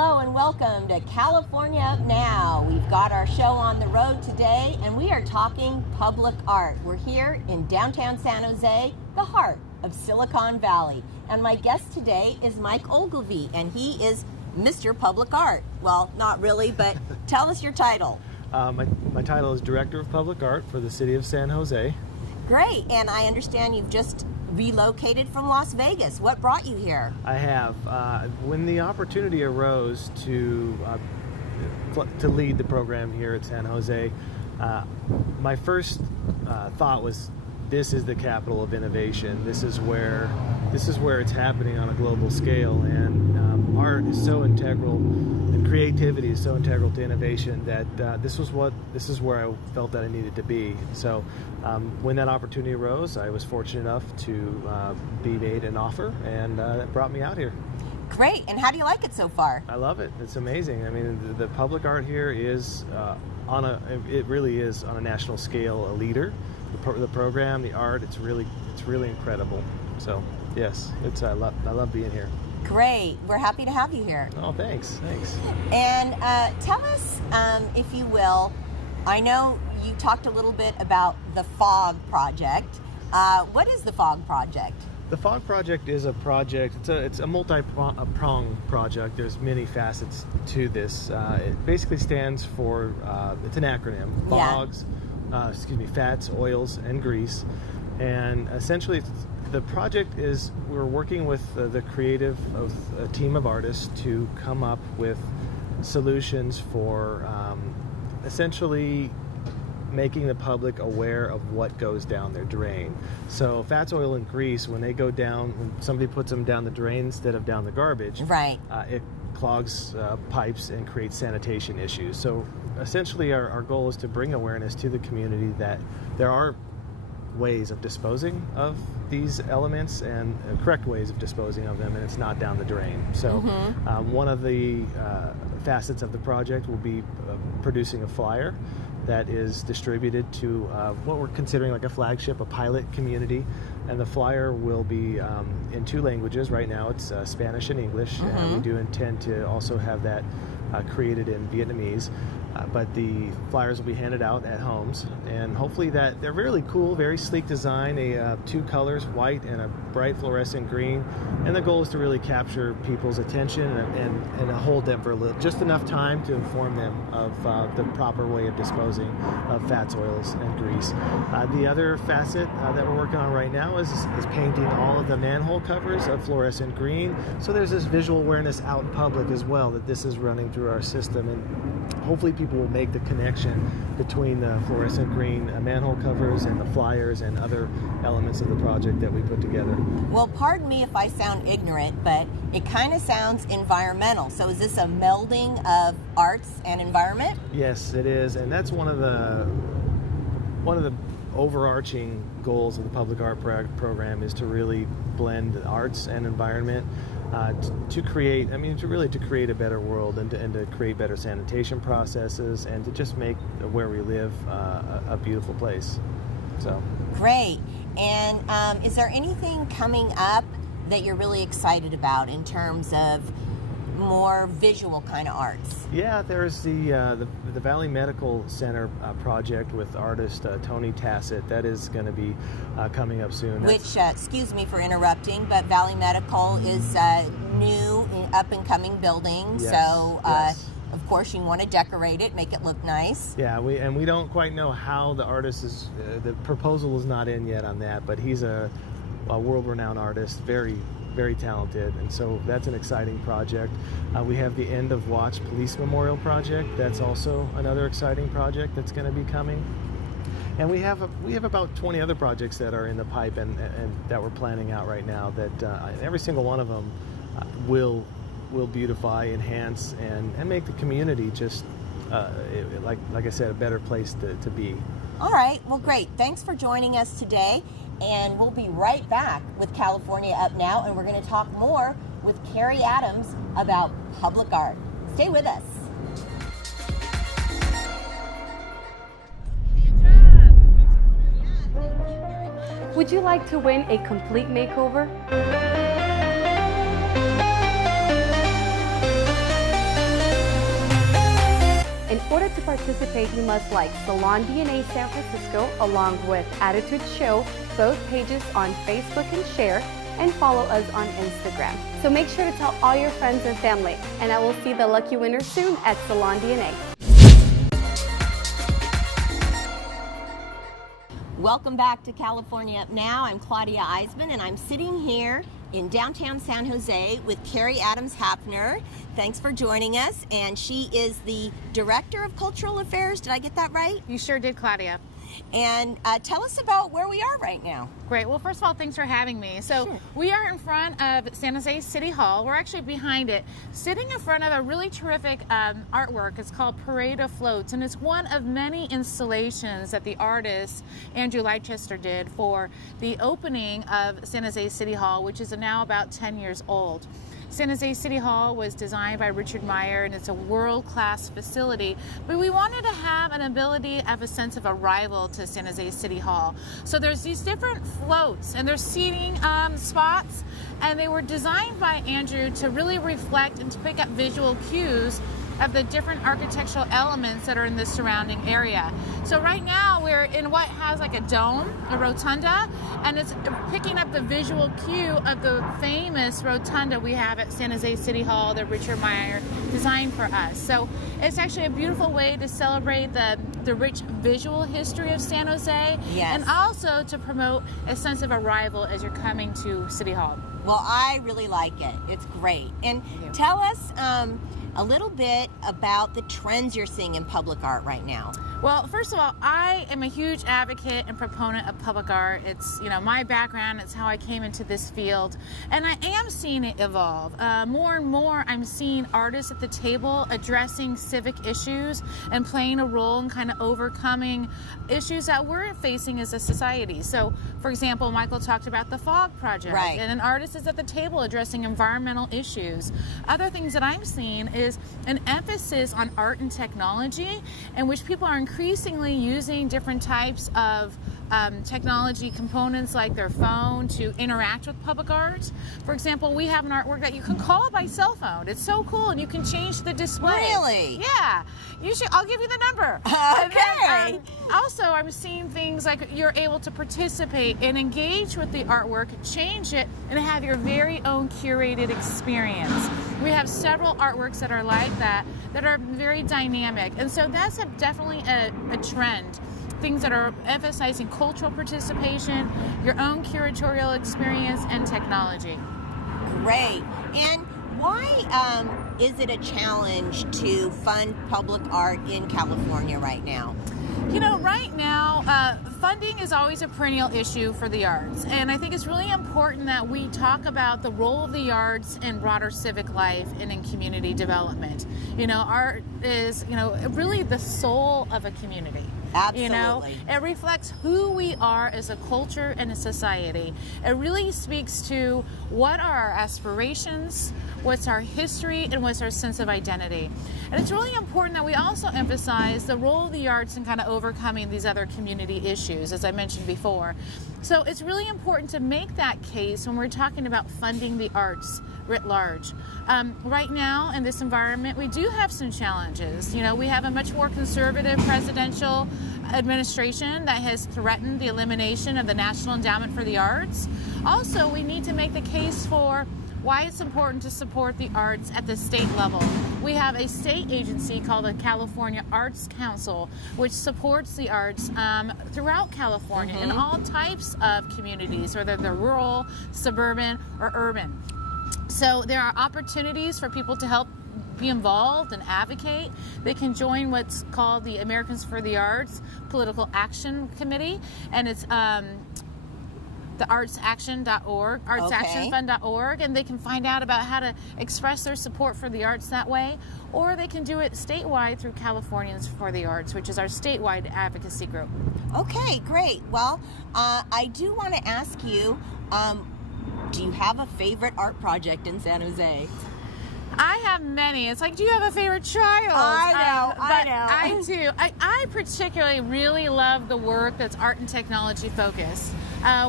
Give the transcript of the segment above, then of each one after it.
Hello and welcome to California Up Now. We've got our show on the road today and we are talking public art. We're here in downtown San Jose, the heart of Silicon Valley. And my guest today is Mike Ogilvie, and he is Mr. Public Art. Well, not really, but tell us your title. My title is Director of Public Art for the City of San Jose. Great, and I understand you've just relocated from Las Vegas. What brought you here? I have. When the opportunity arose to lead the program here at San Jose, my first thought was, this is the capital of innovation. This is where it's happening on a global scale, and art is so integral, and creativity is so integral to innovation that this is where I felt that I needed to be. So when that opportunity arose, I was fortunate enough to be made an offer, and that brought me out here. Great, and how do you like it so far? I love it. It's amazing. I mean, the public art here is it really is on a national scale a leader. The program, the art, it's really incredible. So yes, I love being here. Great, we're happy to have you here. Oh, thanks. And tell us, if you will, I know you talked a little bit about the FOG project. What is the FOG project? The FOG project is a project. It's a multi-pronged project. There's many facets to this. It basically stands for it's an acronym. FOGs. Fats, oils, and grease. And essentially, the project is we're working with the creative of a team of artists to come up with solutions for essentially making the public aware of what goes down their drain. So fats, oil, and grease, when they go down, when somebody puts them down the drain instead of down the garbage, right, it clogs pipes and creates sanitation issues. So essentially our goal is to bring awareness to the community that there are ways of disposing of these elements and correct ways of disposing of them, and it's not down the drain. So one of the facets of the project will be producing a flyer that is distributed to what we're considering like a flagship, a pilot community. And the flyer will be in two languages. Right now it's Spanish and English, and we do intend to also have that created in Vietnamese. But the flyers will be handed out at homes, and hopefully that they're really cool, very sleek design, two colors, white and a bright fluorescent green, and the goal is to really capture people's attention and hold them for just enough time to inform them of the proper way of disposing of fats, oils, and grease. The other facet that we're working on right now is painting all of the manhole covers of fluorescent green, so there's this visual awareness out in public as well that this is running through our system, and hopefully people will make the connection between the fluorescent green manhole covers and the flyers and other elements of the project that we put together. Well, pardon me if I sound ignorant, but it kind of sounds environmental. So is this a melding of arts and environment? Yes, it is, and that's one of the overarching goals of the public art program is to really blend arts and environment to create a better world and to create better sanitation processes and to just make where we live a beautiful place. So great. And is there anything coming up that you're really excited about in terms of more visual kind of arts? Yeah, there's the Valley Medical Center project with artist Tony Tassett. That is going to be coming up soon. Which, excuse me for interrupting, but Valley Medical is new, up and coming building. Yes, so, yes. Of course, you want to decorate it, make it look nice. Yeah, we don't quite know how the artist is. The proposal is not in yet on that, but he's a world-renowned artist, very talented, and so that's an exciting project. We have the End of Watch Police Memorial Project. That's also another exciting project that's going to be coming. And we have about 20 other projects that are in the pipe and that we're planning out right now. That every single one of them will beautify, enhance, and make the community just like I said, a better place to be. All right, well, great. Thanks for joining us today. And we'll be right back with California Up Now, and we're going to talk more with Carrie Adams about public art. Stay with us. Would you like to win a complete makeover? order to participate, you must like Salon DNA San Francisco along with Attitude Show, both pages on Facebook, and share, and follow us on Instagram. So make sure to tell all your friends and family, and I will see the lucky winner soon at Salon DNA. Welcome back to California Up Now. I'm Claudia Iseman, and I'm sitting here in downtown San Jose with Carrie Adams Hafner. Thanks for joining us. And she is the Director of Cultural Affairs. Did I get that right? You sure did, Claudia. And tell us about where we are right now. Great. Well, first of all, thanks for having me. So Sure. We are in front of San Jose City Hall. We're actually behind it, sitting in front of a really terrific artwork. It's called Parade of Floats, and it's one of many installations that the artist Andrew Leicester did for the opening of San Jose City Hall, which is now about 10 years old. San Jose City Hall was designed by Richard Meyer, and it's a world-class facility, but we wanted to have an ability of a sense of arrival to San Jose City Hall. So there's these different floats, and there's seating spots, and they were designed by Andrew to really reflect and to pick up visual cues of the different architectural elements that are in the surrounding area. So right now we're in what has like a dome, a rotunda, and it's picking up the visual cue of the famous rotunda we have at San Jose City Hall that Richard Meyer designed for us. So it's actually a beautiful way to celebrate the rich visual history of San Jose, Yes. and also to promote a sense of arrival as you're coming to City Hall. Well, I really like it. It's great. And you. tell us a little bit about the trends you're seeing in public art right now. Well, first of all, I am a huge advocate and proponent of public art. It's, my background. It's how I came into this field. And I am seeing it evolve. More and more, I'm seeing artists at the table addressing civic issues and playing a role in kind of overcoming issues that we're facing as a society. So, for example, Michael talked about the Fog Project. Right. And an artist is at the table addressing environmental issues. Other things that I'm seeing is an emphasis on art and technology, in which people are increasingly using different types of technology components like their phone to interact with public art. For example, we have an artwork that you can call by cell phone. It's so cool, and you can change the display. Really? Yeah. I'll give you the number. Okay. And then, also, I'm seeing things like you're able to participate and engage with the artwork, change it, and have your very own curated experience. We have several artworks that are like that are very dynamic, and so that's definitely a trend. Things that are emphasizing cultural participation, your own curatorial experience, and technology. Great. And why is it a challenge to fund public art in California right now? Right now, funding is always a perennial issue for the arts, and I think it's really important that we talk about the role of the arts in broader civic life and in community development. Art is, really the soul of a community. Absolutely. It reflects who we are as a culture and a society. It really speaks to what are our aspirations, what's our history, and what's our sense of identity. And it's really important that we also emphasize the role of the arts in kind of overcoming these other community issues, as I mentioned before. So it's really important to make that case when we're talking about funding the arts writ large. Right now, in this environment, we do have some challenges. We have a much more conservative presidential administration that has threatened the elimination of the National Endowment for the Arts. Also, we need to make the case for why it's important to support the arts at the state level. We have a state agency called the California Arts Council, which supports the arts throughout California in all types of communities, whether they're rural, suburban, or urban. So there are opportunities for people to help be involved and advocate. They can join what's called the Americans for the Arts Political Action Committee, and it's the artsaction.org, artsactionfund.org, and they can find out about how to express their support for the arts that way, or they can do it statewide through Californians for the Arts, which is our statewide advocacy group. Okay, great. Well, I do want to ask you, do you have a favorite art project in San Jose? I have many. It's like, do you have a favorite child? I know. I do. I particularly really love the work that's art and technology focused.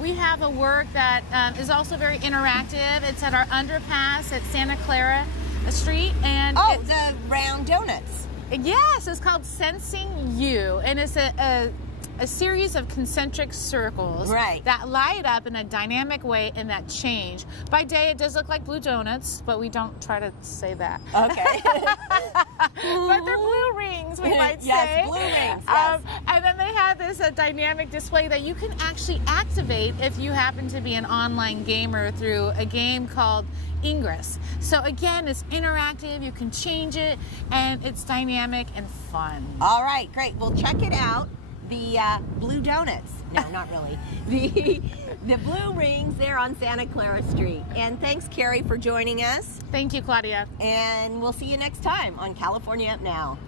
We have a work that is also very interactive. It's at our underpass at Santa Clara Street. And the round donuts. Yes, it's called Sensing You, and it's a series of concentric circles that light up in a dynamic way and that change. By day, it does look like blue donuts, but we don't try to say that. Okay. But they're blue rings, we might say. Yes, blue rings, yes. And then they have this dynamic display that you can actually activate if you happen to be an online gamer through a game called Ingress. So again, it's interactive, you can change it, and it's dynamic and fun. All right, great. Well, check it out. The blue donuts. No, not really. The blue rings there on Santa Clara Street. And thanks, Carrie, for joining us. Thank you, Claudia. And we'll see you next time on California Up Now.